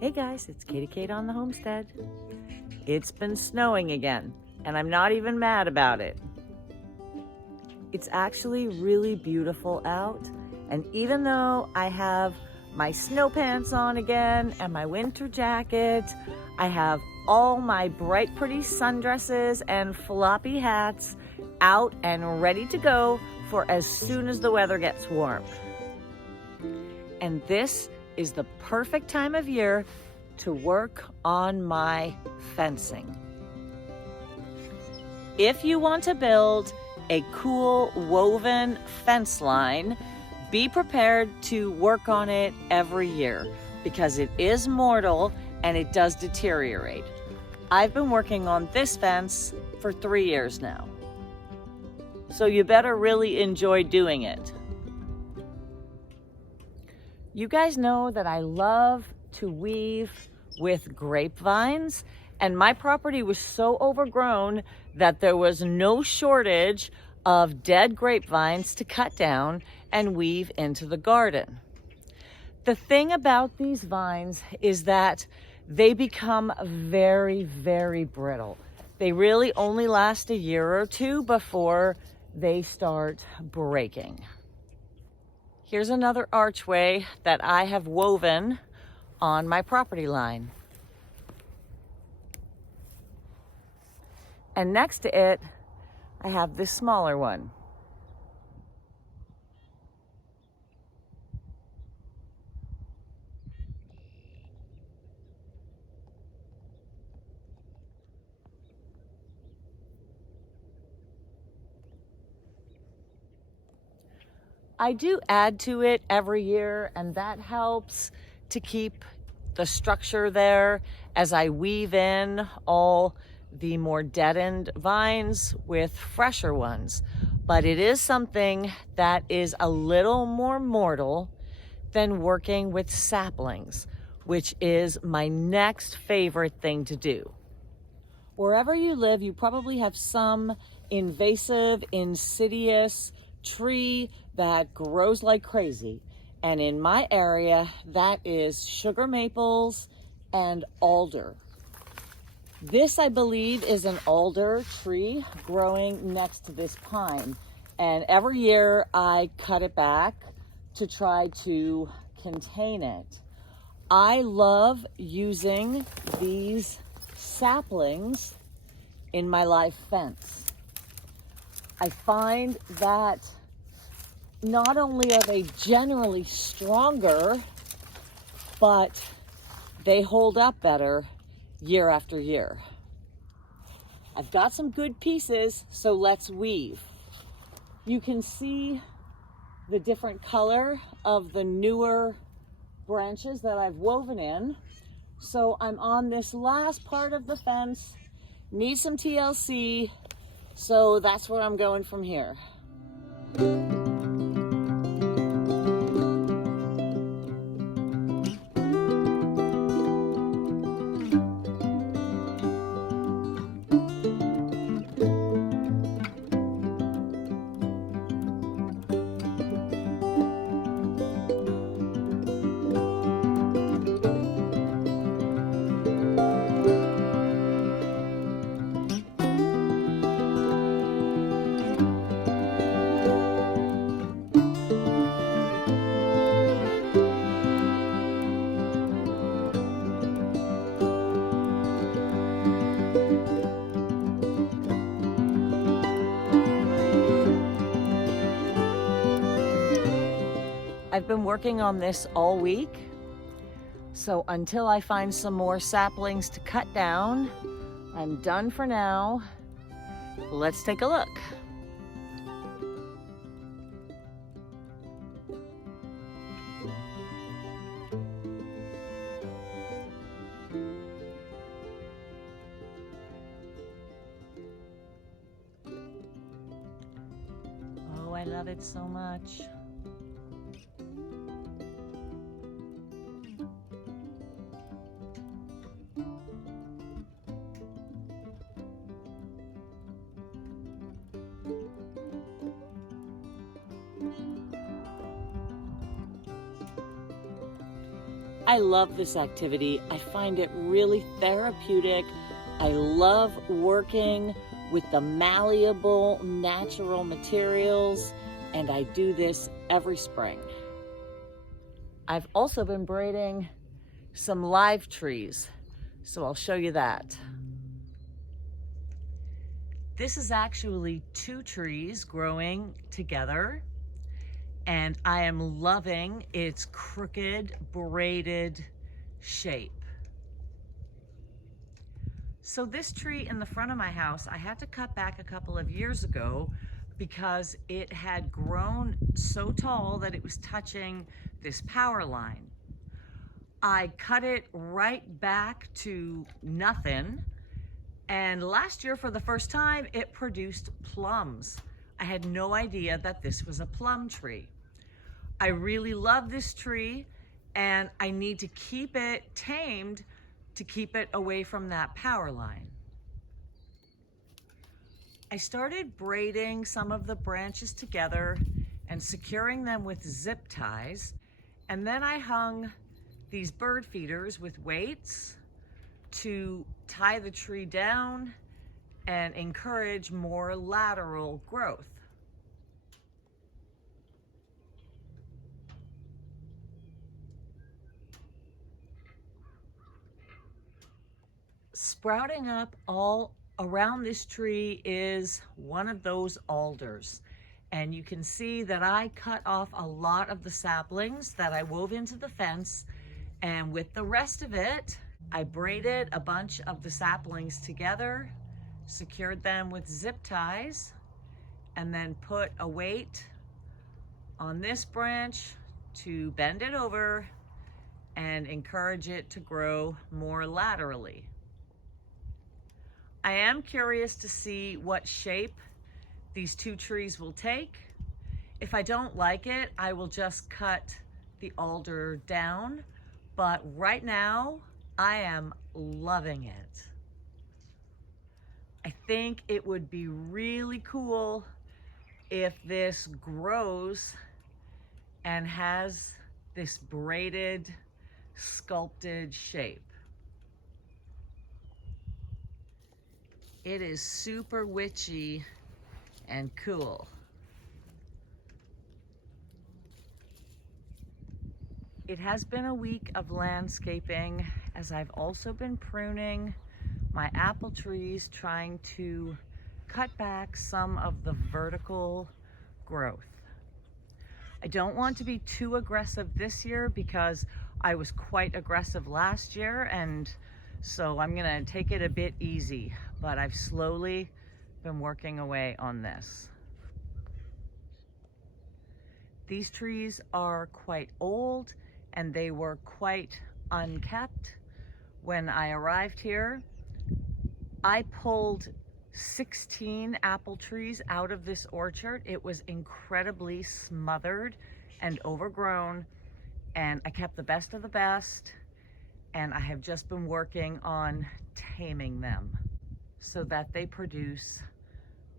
Hey guys, it's Katie Kate on the homestead. It's been snowing again, and I'm not even mad about it. It's actually really beautiful out, and even though I have my snow pants on again and my winter jacket, I have all my bright pretty sundresses and floppy hats out and ready to go for as soon as the weather gets warm. And this is the perfect time of year to work on my fencing. If you want to build a cool woven fence line, be prepared to work on it every year because it is mortal and it does deteriorate. I've been working on this fence for 3 years now, so you better really enjoy doing it. You guys know that I love to weave with grapevines, and my property was so overgrown that there was no shortage of dead grapevines to cut down and weave into the garden. The thing about these vines is that they become very, very brittle. They really only last a year or two before they start breaking. Here's another archway that I have woven on my property line. And next to it, I have this smaller one. I do add to it every year, and that helps to keep the structure there as I weave in all the more deadened vines with fresher ones. But it is something that is a little more mortal than working with saplings, which is my next favorite thing to do. Wherever you live, you probably have some invasive, insidious tree that grows like crazy. And in my area, that is sugar maples and alder. This, I believe, is an alder tree growing next to this pine. And every year I cut it back to try to contain it. I love using these saplings in my live fence. I find that not only are they generally stronger, but they hold up better year after year. I've got some good pieces, so let's weave. You can see the different color of the newer branches that I've woven in. So I'm on this last part of the fence, need some TLC, so that's where I'm going from here. I've been working on this all week, so until I find some more saplings to cut down, I'm done for now. Let's take a look. Oh, I love it so much. I love this activity. I find it really therapeutic. I love working with the malleable, natural materials, and I do this every spring. I've also been braiding some live trees, so I'll show you that. This is actually 2 trees growing together, and I am loving its crooked, braided shape. So this tree in the front of my house, I had to cut back a couple of years ago because it had grown so tall that it was touching this power line. I cut it right back to nothing, and last year for the first time it produced plums. I had no idea that this was a plum tree. I really love this tree, and I need to keep it tamed to keep it away from that power line. I started braiding some of the branches together and securing them with zip ties, and then I hung these bird feeders with weights to tie the tree down and encourage more lateral growth. Sprouting up all around this tree is one of those alders. And you can see that I cut off a lot of the saplings that I wove into the fence. And with the rest of it, I braided a bunch of the saplings together, secured them with zip ties, and then put a weight on this branch to bend it over and encourage it to grow more laterally. I am curious to see what shape these 2 trees will take. If I don't like it, I will just cut the alder down, but right now I am loving it. I think it would be really cool if this grows and has this braided, sculpted shape. It is super witchy and cool. It has been a week of landscaping, as I've also been pruning my apple trees, trying to cut back some of the vertical growth. I don't want to be too aggressive this year because I was quite aggressive last year, and so I'm gonna take it a bit easy, but I've slowly been working away on this. These trees are quite old and they were quite unkept. When I arrived here, I pulled 16 apple trees out of this orchard. It was incredibly smothered and overgrown, and I kept the best of the best, and I have just been working on taming them so that they produce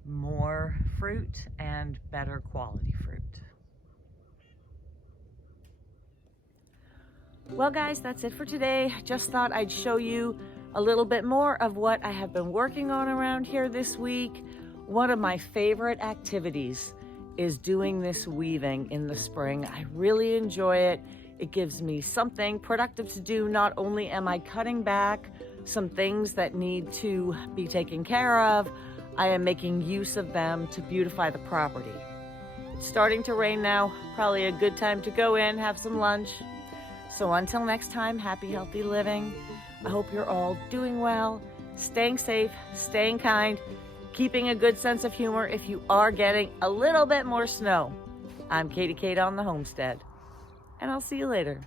more fruit and better quality fruit. Well guys, that's it for today. Just thought I'd show you a little bit more of what I have been working on around here this week. One of my favorite activities is doing this weaving in the spring. I really enjoy it. It gives me something productive to do. Not only am I cutting back some things that need to be taken care of, I am making use of them to beautify the property. It's starting to rain now, probably a good time to go in, have some lunch. So until next time, happy, healthy living. I hope you're all doing well, staying safe, staying kind, keeping a good sense of humor if you are getting a little bit more snow. I'm Katie Kate on the Homestead, and I'll see you later.